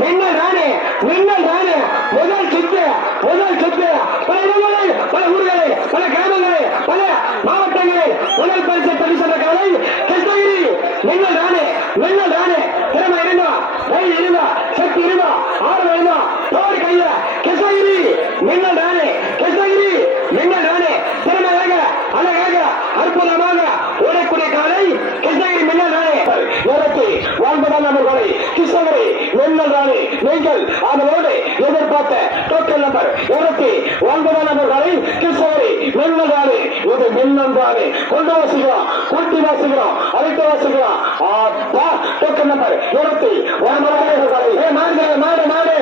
மின்னல் ராணி மின்னல் ராணி முதல் சுற்று பல இடங்களில் பல ஊர்களில் பல கிராமங்களில் பல மாவட்டங்களில் முதல் பரிசு பரிசு காலை கிருஷ்ணகிரி மின்னல் ராணி திறமை இருந்தா கையில் இருந்தா சக்தி இருந்தா ஆர்வம் இருந்தா தோடு கையில கிருஷ்ணகிரி மின்னல் ராணி திறமையாக அழகாக அற்புதமாக ஓடக்கூடிய காலை கிருஷ்ணகிரி மின்னல் ராணி 29 நம்பர்களை கிருஷ்ணகிரி மின்னல் ராணி நீங்கள் அதனோடு எதிர்பார்த்த டோக்கன் நம்பர் 29 நம்பர்களை கிருஷ்ணகிரி மின்னல் ராணி இது மின்னல் ராணி கொண்டு வாசிக்கிறோம் கூட்டி வாசிக்கிறோம் அழைத்து வாசிக்கிறோம் டோக்கன் நம்பர் 29 மாடு மாடு